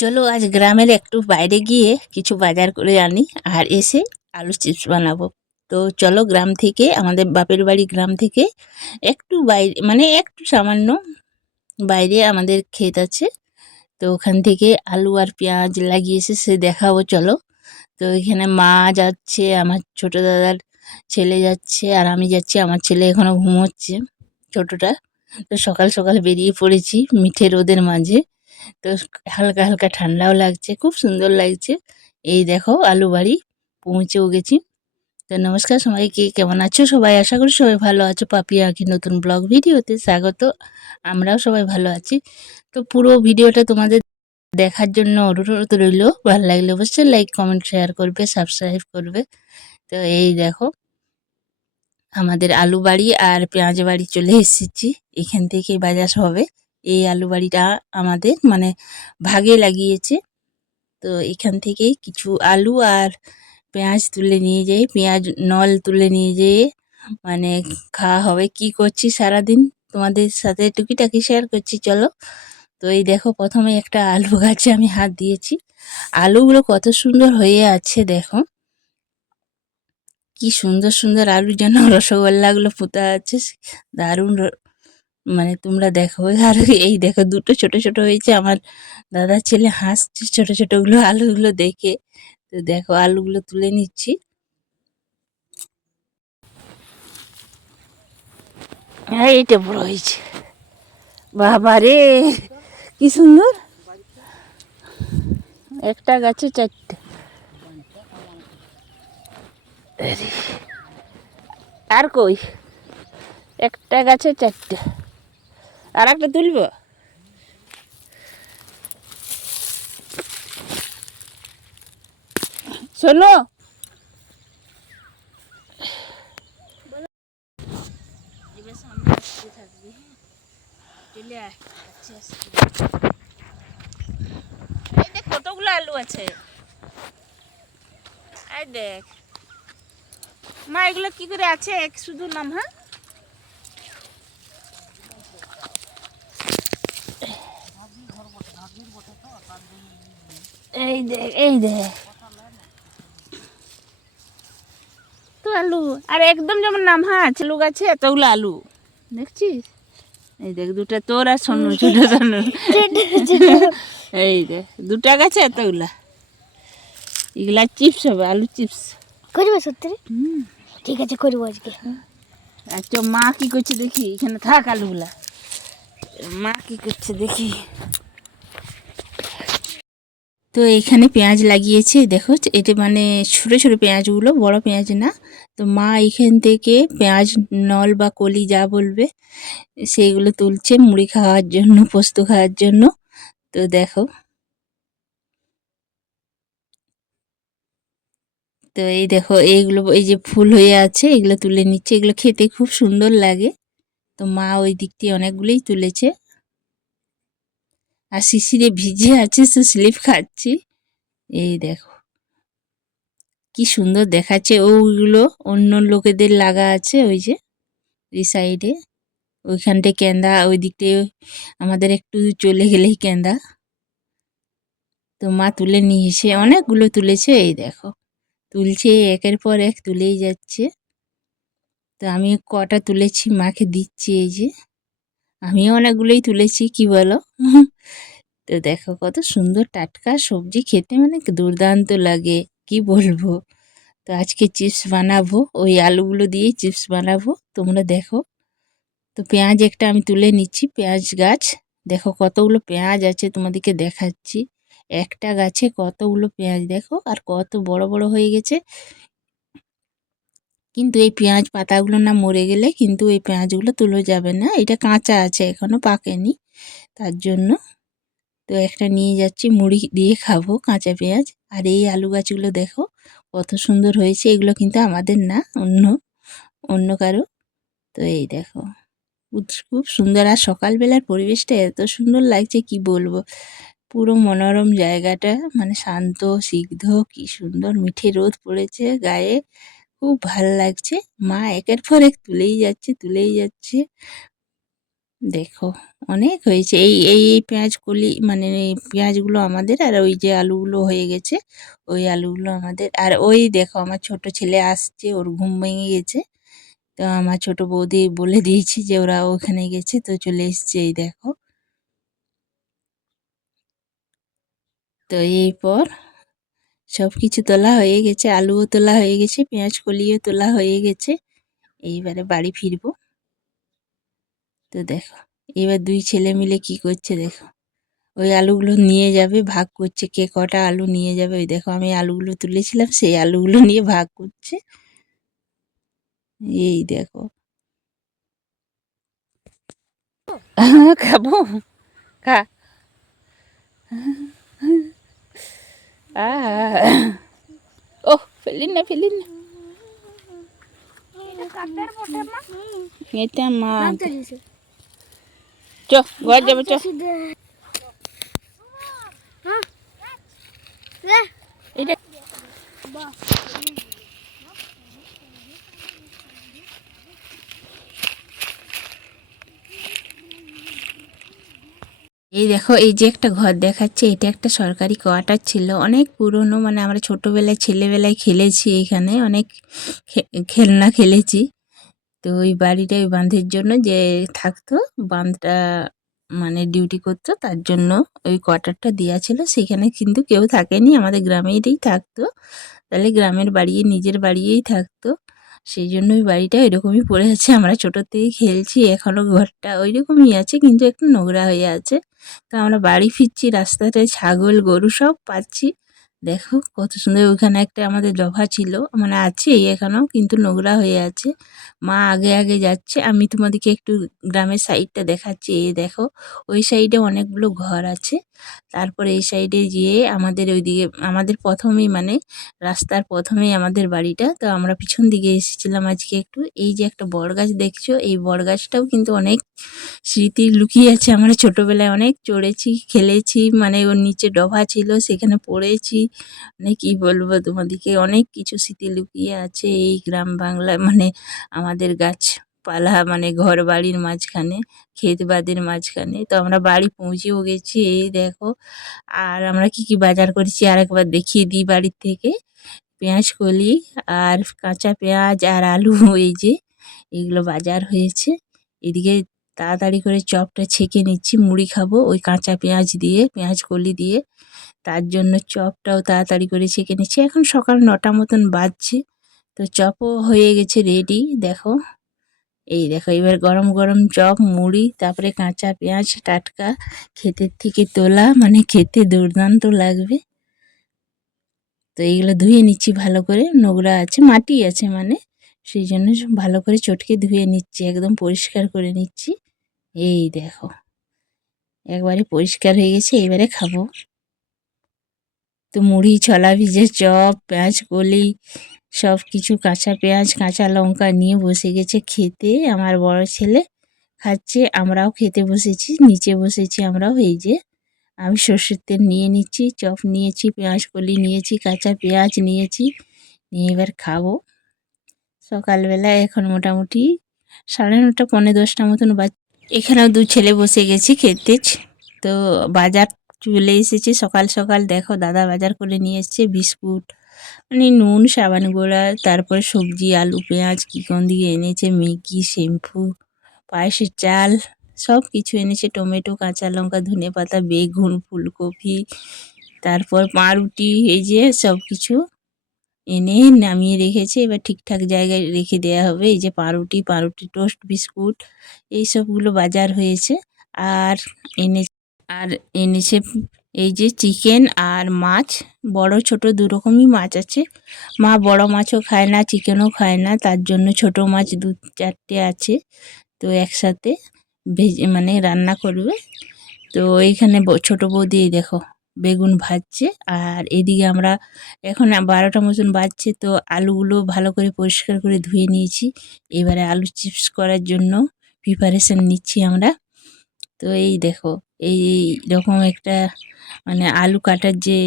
চলো আজ গ্রামের একটু বাইরে গিয়ে কিছু বাজার করে আনি আর এসে আলু চিপস বানাবো। তো চলো গ্রাম থেকে আমাদের বাপের বাড়ি গ্রাম থেকে একটু বাইরে মানে একটু সামান্য বাইরে আমাদের ক্ষেত আছে। তো ওখান থেকে আলু আর পেঁয়াজ লাগিয়েছে সে দেখাবো চলো। তো এখানে মা যাচ্ছে, আমার ছোট দাদার ছেলে যাচ্ছে আর আমি যাচ্ছি। আমার ছেলে এখনো ঘুমোচ্ছে ছোটটা। তো সকাল সকাল বেরিয়ে পড়েছি মিঠে রোদের মাঝে। তো হালকা হালকা ঠান্ডাও লাগছে, খুব সুন্দর লাগছে। এই দেখো আলু বাড়ি পৌঁছেও গেছি। তো নমস্কার সবাইকে, কেমন আছো সবাই? আশা করি সবাই ভালো আছো। পাপিয়া আঁকি নতুন ব্লগ ভিডিওতে স্বাগত। আমরাও সবাই ভালো আছি। তো পুরো ভিডিওটা তোমাদের দেখার জন্য অনুরোধ রইল। ভালো লাগলে অবশ্যই লাইক কমেন্ট শেয়ার করবে, সাবস্ক্রাইব করবে। তো এই দেখো আমাদের আলু বাড়ি আর পেঁয়াজ বাড়ি চলে এসেছি। এখান থেকে বাজার হবে। এই আলু বাড়িটা আমাদের মানে ভাগে লাগিয়েছে। তো এখান থেকেই কিছু আলু আর পেঁয়াজ তুলে নিয়ে যাই, পেঁয়াজ নল তুলে নিয়ে যেয়ে মানে খাওয়া হবে। কি করছি সারাদিন তোমাদের সাথে টুকিটাকি শেয়ার করছি চলো। তো এই দেখো প্রথমে একটা আলু গাছে আমি হাত দিয়েছি। আলুগুলো কত সুন্দর হয়ে আছে দেখো, কি সুন্দর সুন্দর আলু, যেন রসগোল্লাগুলো পোতা আছে। দারুণ মানে তোমরা দেখো। আর এই দেখো দুটো ছোট ছোট হয়েছে। আমার দাদার ছেলে হাসছে ছোট ছোটগুলো আলুগুলো দেখে। তো দেখো আলুগুলো তুলে নিচ্ছি। হ্যাঁ এইটা বড় হয়েছে, বাবা রে কি সুন্দর। একটা গাছে চারটে। আর কই, একটা গাছে চারটে। আর একটা তুলব। শোনো এবার সামনে আসতে থাকবে। চলে আয়, কাছে আসতে। এই দেখ কতগুলো আলু আছে। এই দেখ মা, এগুলো কি করে আছে এক শুধু নাম? হ্যাঁ এই দেখ এই দেখ তো আলু। আর একদম যেমন নাম হ্যাঁ আছে লোক আছে এতগুলো আলু দেখছিস। এই দেখ দুটা তোর আর সোনু, ছোট সোনু। এই দেখ দুটা গাছে এতগুলা। এগুলা চিপস হবে, আলু চিপস করবো সত্যি? ঠিক আছে করবো আজকে। আচ্ছা মা কি করছে দেখি, এখানে থাক আলুগুলা। মা কি করছে দেখি। তো এখানে পেঁয়াজ লাগিয়েছে দেখো, এটা মানে ছোটো ছোটো পেঁয়াজগুলো, বড় পেঁয়াজ না। তো মা এখান থেকে পেঁয়াজ নল বা কলি যা বলবে সেইগুলো তুলছে মুড়ি খাওয়ার জন্য, পোস্ত খাওয়ার জন্য। তো দেখো, তো এই দেখো এইগুলো, এই যে ফুল হয়ে আছে এগুলো তুলে নিচ্ছে। এগুলো খেতে খুব সুন্দর লাগে। তো মা ওই দিক দিয়ে অনেকগুলোই তুলেছে। আর শিশিরে ভিজে আছে, তো স্লিপ খাচ্ছি। এই দেখো কি সুন্দর দেখাচ্ছে। ওইগুলো অন্য লোকেদের লাগা আছে, ওই যে এই সাইডে ওইখানটায় কেন্দা, ওই দিকটায় আমাদের একটু চলে গেলেই কেন্দা। তো মা তুলে নিয়েছে, অনেকগুলো তুলেছে। এই দেখো তুলছে, একের পর এক তুলেই যাচ্ছে। তো আমি কটা তুলেছি মাকে দিচ্ছি। এই যে আমিও অনেকগুলোই তুলেছি, কি বলো? তো দেখো কত সুন্দর টাটকা সবজি, খেতে মানে দুর্দান্ত লাগে, কি বলবো। তো আজকে চিপস বানাবো, ওই আলুগুলো দিয়েই চিপস বানাবো, তোমরা দেখো। তো পেঁয়াজ একটা আমি তুলে নিচ্ছি, পেঁয়াজ গাছ দেখো কতগুলো পেঁয়াজ আছে, তোমাদেরকে দেখাচ্ছি। একটা গাছে কতগুলো পেঁয়াজ দেখো, আর কত বড় বড় হয়ে গেছে। কিন্তু এই পেঁয়াজ পাতাগুলো না মরে গেলে কিন্তু এই পেঁয়াজগুলো তুলে যাবে না, এটা কাঁচা আছে এখনো পাকেনি, তার জন্য। তো একটা নিয়ে যাচ্ছি, মুড়ি দিয়ে খাবো কাঁচা পেঁয়াজ। আর এই আলু গাছগুলো দেখো কত সুন্দর হয়েছে। এগুলো কিন্তু আমাদের না, অন্য অন্য কারো। তো এই দেখো খুব সুন্দর। আর সকালবেলার পরিবেশটা এত সুন্দর লাগছে কি বলবো। পুরো মনোরম জায়গাটা, মানে শান্ত সিগ্ধ, কি সুন্দর মিঠে রোদ পড়েছে গায়ে, খুব ভাল লাগছে। মা একের পর এক তুলেই যাচ্ছে তুলেই যাচ্ছে। দেখো অনেক হয়েছে। এই পেঁয়াজ কলি মানে এই পেঁয়াজগুলো আমাদের, আর ওই যে আলুগুলো হয়ে গেছে ওই আলুগুলো আমাদের। আর ওই দেখো আমার ছোট ছেলে আসছে, ওর ঘুম ভেঙে গেছে। তো আমার ছোট বৌদি বলে দিয়েছি যে ওরা ওখানে গেছে, তো চলে এসছে। এই দেখো, তো এরপর সব কিছু তোলা হয়ে গেছে, আলুও তোলা হয়ে গেছে, পেঁয়াজ কলিও তোলা হয়ে গেছে। এইবারে বাড়ি ফিরবো। তো দেখো এবার দুই ছেলে মিলে কি করছে দেখো, ওই আলুগুলো নিয়ে যাবে, ভাগ করছে কে কটা আলু নিয়ে যাবে। ওই দেখো আমি আলুগুলো তুলেছিলাম, সেই আলুগুলো নিয়ে ভাগ করছে। এই দেখো খাবো, খা। ও ফেলিন না, ফেলিন না, এটা মা। চ ঘর যাবে, চ। এটা এই দেখো, এই যে একটা ঘর দেখাচ্ছে, এটা একটা সরকারি কোয়ার্টার ছিল, অনেক পুরনো। মানে আমরা ছোটবেলায় ছেলেবেলায় খেলেছি এখানে, অনেক খেলনা খেলেছি। তো ওই বাড়িটা ওই বাঁধের জন্য যে থাকতো, বাঁধটা মানে ডিউটি করতো, তার জন্য ওই কোয়ার্টারটা দেওয়া ছিল। সেখানে কিন্তু কেউ থাকেনি, আমাদের গ্রামেরই থাকতো। তাহলে গ্রামের বাড়ি নিজের বাড়িয়েই থাকতো, সেই জন্য ওই বাড়িটা এরকমই পড়ে আছে। আমরা ছোটোর থেকেই খেলছি, এখনও ঘরটা ওই রকমই আছে, কিন্তু একটু নোংরা হয়ে আছে। তো আমরা বাড়ি ফিরছি, রাস্তাটায় ছাগল গরু সব পাচ্ছি। দেখো কত সুন্দর। ওখানে একটা আমাদের ডভা ছিল, মানে আছে এখনও, কিন্তু নোংরা হয়ে আছে। মা আগে আগে যাচ্ছে, আমি তোমাদেরকে একটু গ্রামের সাইডটা দেখাচ্ছি। এই দেখো ওই সাইডে অনেকগুলো ঘর আছে, তারপরে এই সাইডে গিয়ে আমাদের ওইদিকে, আমাদের প্রথমেই মানে রাস্তার প্রথমেই আমাদের বাড়িটা। তো আমরা পিছন দিকে এসেছিলাম আজকে একটু। এই যে একটা বট গাছ দেখছো, এই বট গাছটাও কিন্তু অনেক স্মৃতি লুকিয়ে আছে। আমরা ছোটোবেলায় অনেক চড়েছি, খেলেছি, মানে ওর নিচে ডভা ছিল, সেখানে পড়েছি। মানে কী বলবো তোমাদেরকে, অনেক কিছু স্মৃতি লুকিয়ে আছে এই গ্রাম বাংলা, মানে আমাদের গাছপালা, মানে ঘর বাড়ির মাঝখানে, ক্ষেত বাদের মাঝখানে। তো আমরা বাড়ি পৌঁছেও গেছি, এই দেখো। আর আমরা কি কি বাজার করেছি আরেকবার দেখিয়ে দিই বাড়ির থেকে। পেঁয়াজ কলি আর কাঁচা পেঁয়াজ আর আলু, এই যে এগুলো বাজার হয়েছে। এদিকে তাড়াতাড়ি করে চপটা ছেঁকে নিচ্ছি, মুড়ি খাবো ওই কাঁচা পেঁয়াজ দিয়ে, পেঁয়াজ কলি দিয়ে। তার জন্য চপটাও তাড়াতাড়ি করে ছেঁকে নিচ্ছি। এখন সকাল 9টা মতন বাজছে, তো চপও হয়ে গেছে রেডি। দেখো এই দেখো, এবার গরম গরম চপ মুড়ি, তারপরে কাঁচা পেঁয়াজ টাটকা, ক্ষেতের থেকে তোলা, মানে খেতে দুর্দান্ত লাগবে। তো এইগুলো ধুয়ে নিচ্ছি ভালো করে, নোংরা আছে, মাটি আছে মানে, সেই জন্য ভালো করে চটকে ধুয়ে নিচ্ছি, একদম পরিষ্কার করে নিচ্ছি। এই দেখো একবারে পরিষ্কার হয়ে গেছে, এবারে খাবো। তো মুড়ি, ছোলা ভিজে চপ, পেঁয়াজ কলি, সব কিছু, কাঁচা পেঁয়াজ কাঁচা লঙ্কা নিয়ে বসে গেছে খেতে। আমার বড় ছেলে খাচ্ছে, আমরাও খেতে বসেছি, নিচে বসেছি আমরাও। এই যে আমি সর্ষের তেল নিয়ে নিচ্ছি, চপ নিয়েছি, পেঁয়াজ কলি নিয়েছি, কাঁচা পেঁয়াজ নিয়েছি, নিয়ে এবার খাবো। সকালবেলা এখন মোটামুটি 9:30 পৌনে 10টা মতন বাজ। এখানেও দু ছেলে বসে গেছি খেতে। তো বাজার চলে এসেছে সকাল সকাল। দেখো দাদা বাজার করে নিয়ে এসছে বিস্কুট, মানে নুন, সাবান গুঁড়া, তারপরে সবজি, আলু, পেঁয়াজ, কি কোন দিকে এনেছে, ম্যাগি, শ্যাম্পু, পায়েসের চাল, সব কিছু এনেছে। টমেটো, কাঁচা লঙ্কা, ধনেপাতা, বেগুন, ফুলকপি, তারপর পাউরুটি, এই যে সব কিছু এনে নামিয়ে রেখেছে। এবার ঠিকঠাক জায়গায় রেখে দেওয়া হবে। এই যে পাউরুটি, পাউরুটি টোস্ট, বিস্কুট, এই সবগুলো বাজার হয়েছে। আর এনে আর এনেছে এই যে চিকেন আর মাছ, বড় ছোট দু রকমই মাছ আছে। মা বড় মাছও খায় না, চিকেনও খায় না, তার জন্য ছোট মাছ 2-4টে আছে, তো একসাথে ভেজে মানে রান্না করবে। তো এইখানে ছোট বৌদি এই দেখো বেগুন ভাজছে। আর এদিকে আমরা এখন 12টা মতন বাজছে, তো আলুগুলো ভালো করে পরিষ্কার করে ধুয়ে নিয়েছি। এবারে আলু চিপস করার জন্য প্রিপারেশন নিচ্ছি আমরা। তো এই দেখো এই রকম একটা মানে আলু কাটার যে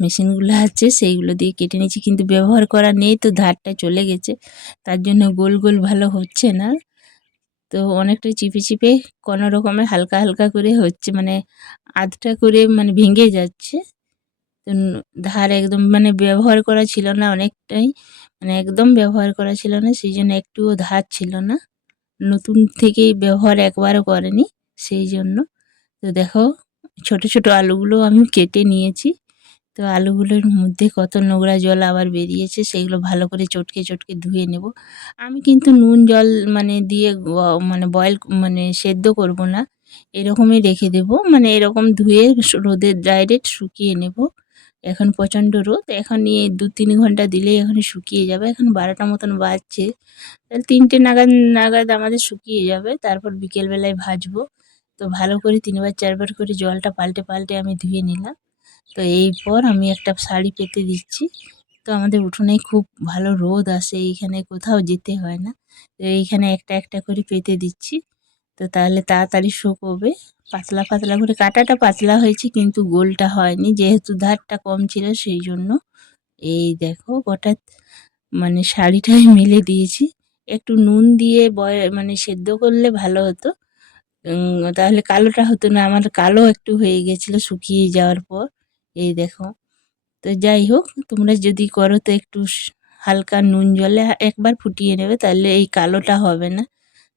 মেশিনগুলো আছে সেইগুলো দিয়ে কেটে নিচ্ছি, কিন্তু ব্যবহার করা নেই, তো ধারটা চলে গেছে, তার জন্য গোল গোল ভালো হচ্ছে না। তো অনেকটা চিপে চিপে কোনো রকমে হালকা হালকা করে হচ্ছে, মানে আধটা করে মানে ভেঙে যাচ্ছে। তো ধার একদম মানে ব্যবহার করা ছিল না অনেকটাই, মানে একদম ব্যবহার করা ছিল না, সেই জন্য একটুও ধার ছিল না। নতুন থেকেই ব্যবহার একবারও করেনি সেই জন্য। তো দেখো ছোট ছোট আলুগুলো আমি কেটে নিয়েছি। তো আলুগুলোর মধ্যে কত নোংরা জল আবার বেরিয়েছে, সেগুলো ভালো করে চটকে চটকে ধুয়ে নেব। আমি কিন্তু নুন জল মানে দিয়ে মানে বয়েল মানে সেদ্ধ করব না, এরকমই রেখে দেব। মানে এরকম ধুয়ে রোদে ডাইরেক্ট শুকিয়ে নেব। এখন প্রচণ্ড রোদ, এখন নিয়ে 2-3 ঘন্টা দিলেই এখন শুকিয়ে যাবে। এখন 12টা মতন বাজছে, তাহলে 3টে নাগাদ নাগাদ আমাদের শুকিয়ে যাবে। তারপর বিকেলবেলায় ভাজবো। তো ভালো করে 3বার 4বার করে জলটা পাল্টে পাল্টে আমি ধুয়ে নিলাম। তো এরপর আমি একটা শাড়ি পেতে দিচ্ছি। তো আমাদের উঠোনে খুব ভালো রোদ আসে, এইখানে কোথাও যেতে হয় না। তো এইখানে একটা একটা করে পেতে দিচ্ছি। তো তাহলে তাড়াতাড়ি শুকোবে। পাতলা পাতলা করে, কাঁটাটা পাতলা হয়েছে কিন্তু গোলটা হয়নি, যেহেতু ধারটা কম ছিল সেই জন্য। এই দেখো গোটা মানে শাড়িটাই মেলে দিয়েছি। একটু নুন দিয়ে মানে সেদ্ধ করলে ভালো হতো, তাহলে কালোটা হতো না। আমার কালো একটু হয়ে গেছিলো শুকিয়ে যাওয়ার পর। এই দেখো। তো যাই হোক, তোমরা যদি করো তো একটু হালকা নুন জলে একবার ফুটিয়ে নেবে, তাহলে এই কালোটা হবে না।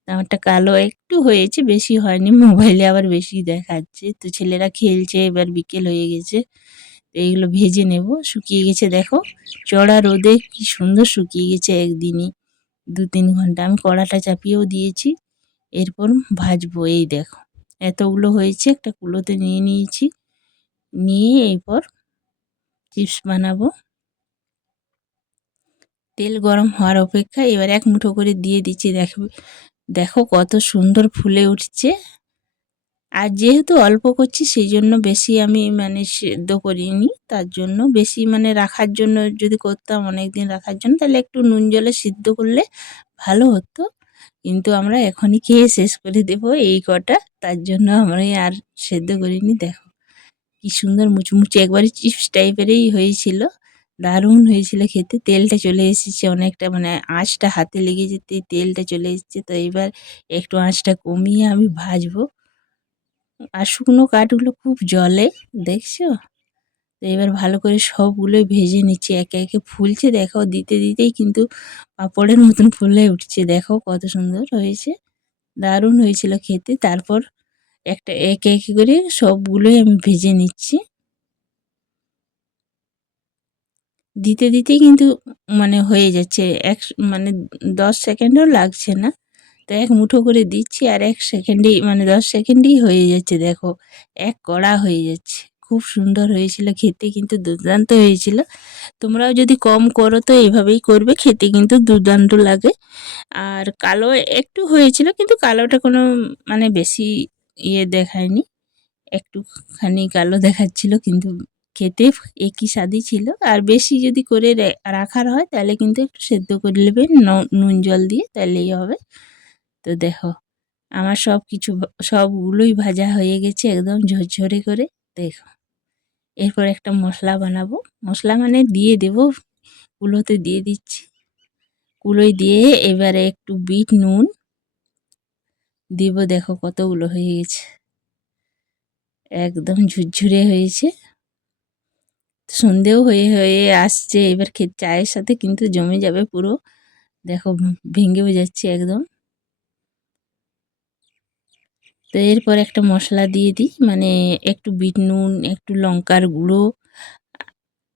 আমারটা কালো একটু হয়েছে, বেশি হয়নি। মোবাইলে আবার বেশি দেখাচ্ছে। তো ছেলেরা খেলছে, এবার বিকেল হয়ে গেছে। তো এইগুলো ভেজে নেব। শুকিয়ে গেছে দেখো, চড়া রোদে কি সুন্দর শুকিয়ে গেছে একদিনই, 2-3 ঘন্টা। আমি কড়াটা চাপিয়েও দিয়েছি, এরপর ভাজবো। এই দেখো এতগুলো হয়েছে, একটা কুলোতে নিয়ে নিয়েছি। নিয়ে এরপর চিপস বানাবো। তেল গরম হওয়ার অপেক্ষায় এবার এক মুঠো করে দিয়ে দিচ্ছি। দেখো দেখো কত সুন্দর ফুলে উঠছে। আর যেহেতু অল্প করছি সেই জন্য বেশি আমি মানে সেদ্ধ করিনি, তার জন্য বেশি মানে রাখার জন্য যদি করতাম অনেক দিন রাখার জন্য, তাহলে একটু নুন জলে সিদ্ধ করলে ভালো হতো। কিন্তু আমরা এখনই খেয়ে শেষ করে দেবো এই কটা, তার জন্য আমরা আর সেদ্ধ করিনি। দেখো কি সুন্দর মুচমুচে একবারে চিপস টাইপেরই হয়েছিল, দারুণ হয়েছিল খেতে। তেলটা চলে এসেছে অনেকটা, মানে আঁচটা হাতে লেগে যেতে তেলটা চলে এসেছে। তো এবার একটু আঁচটা কমিয়ে আমি ভাজবো। আর শুকনো কাঠগুলো খুব জ্বলে, দেখছো? তো এবার ভালো করে সবগুলোই ভেজে নিচ্ছি, একে একে ফুলছে দেখো, দিতে দিতেই কিন্তু পাঁপড়ের মতন ফুলে উঠছে। দেখো কত সুন্দর হয়েছে, দারুণ হয়েছিল খেতে। তারপর একটা একে একে করে সবগুলোই আমি ভেজে নিচ্ছি। দিতে দিতেই কিন্তু মানে হয়ে যাচ্ছে, মানে 10 সেকেন্ডও লাগছে না। তো এক মুঠো করে দিচ্ছি আর 1 সেকেন্ডেই মানে 10 সেকেন্ডেই হয়ে যাচ্ছে। দেখো এক কড়া হয়ে যাচ্ছে। খুব সুন্দর হয়েছিল খেতে, কিন্তু দুর্দান্ত হয়েছিল। তোমরাও যদি কম করো তো এইভাবেই করবে, খেতে কিন্তু দুর্দান্ত লাগে। আর কালো একটু হয়েছিল, কিন্তু কালোটা কোনো মানে বেশি দেখায়নি। একটুখানি কালো দেখাচ্ছিল, কিন্তু খেতে একই স্বাদই ছিল। আর বেশি যদি করে রাখার হয় তাহলে কিন্তু একটু সেদ্ধ করে নেবে নুন জল দিয়ে, তাহলেই হবে। তো দেখো আমার সব কিছু সবগুলোই ভাজা হয়ে গেছে একদম ঝরঝরে করে। দেখো এরপর একটা মশলা বানাবো। মশলা মানে দিয়ে দেবো, কুলোতে দিয়ে দিচ্ছি। কুলোয় দিয়ে এবারে একটু বিট নুন দিব। দেখো কতগুলো হয়ে গেছে, একদম ঝুরঝুরে হয়েছে। সন্ধেও হয়ে হয়ে আসছে, এবার চায়ের সাথে কিন্তু জমে যাবে পুরো। দেখো ভেঙেও যাচ্ছে একদম। তো এরপর একটা মশলা দিয়ে দিই, মানে একটু বিট নুন, একটু লঙ্কার গুঁড়ো,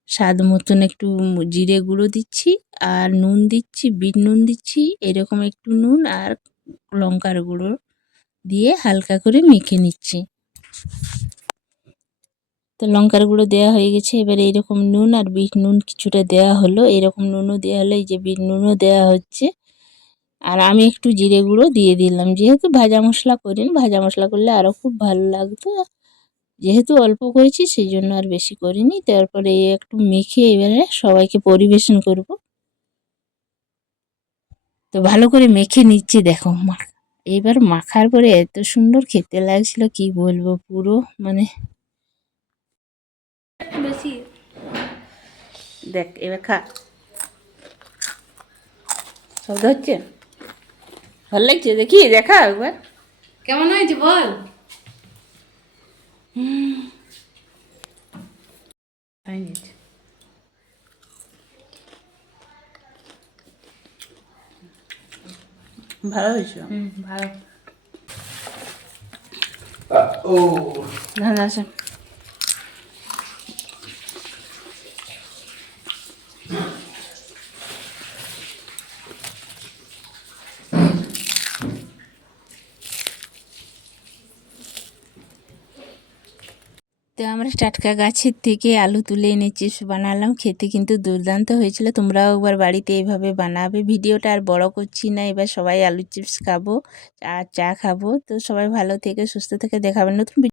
স্বাদ মতন একটু জিরে গুঁড়ো দিচ্ছি, আর নুন দিচ্ছি, বিট নুন দিচ্ছি, এরকম একটু নুন আর লঙ্কার গুঁড়ো দিয়ে হালকা করে মেখে নিচ্ছি। তো লঙ্কার গুঁড়ো দেওয়া হয়ে গেছে। এবার এইরকম নুন আর বিট নুন কিছুটা দেওয়া হলো, এরকম নুনও দেওয়া হলো, এই যে বিট নুনও দেওয়া হচ্ছে। আর আমি একটু জিরে গুঁড়ো দিয়ে দিলাম, যেহেতু ভাজা মশলা করিনি, ভাজা মশলা করলে আরও খুব ভালো লাগতো। যেহেতু অল্প করেছি সেই জন্য আর বেশি করিনি। তারপরে একটু মেখে এবারে সবাইকে পরিবেশন করব। তো ভালো করে মেখে নিচ্ছি। দেখো এবার মাখার পরে এত সুন্দর খেতে লাগছিল কি বলবো, পুরো মানে বেশি দেখ এবার খা। শব্দ হচ্ছে? ভালো লাগছে, দেখি দেখা একবার কেমন হয়েছে বল? ভালো হয়েছে। ভালো। ভালো আছে। তো আমরা টাটকা গাছের থেকে আলু তুলে এনে চিপস বানালাম, খেতে কিন্তু দুর্দান্ত হয়েছিল। তোমরাও একবার বাড়িতে এইভাবে বানাবে। ভিডিওটা আর বড় করছি না, এবার সবাই আলু চিপস খাবো আর চা খাবো। তো সবাই ভালো থেকে সুস্থ থেকে দেখাবেন নতুন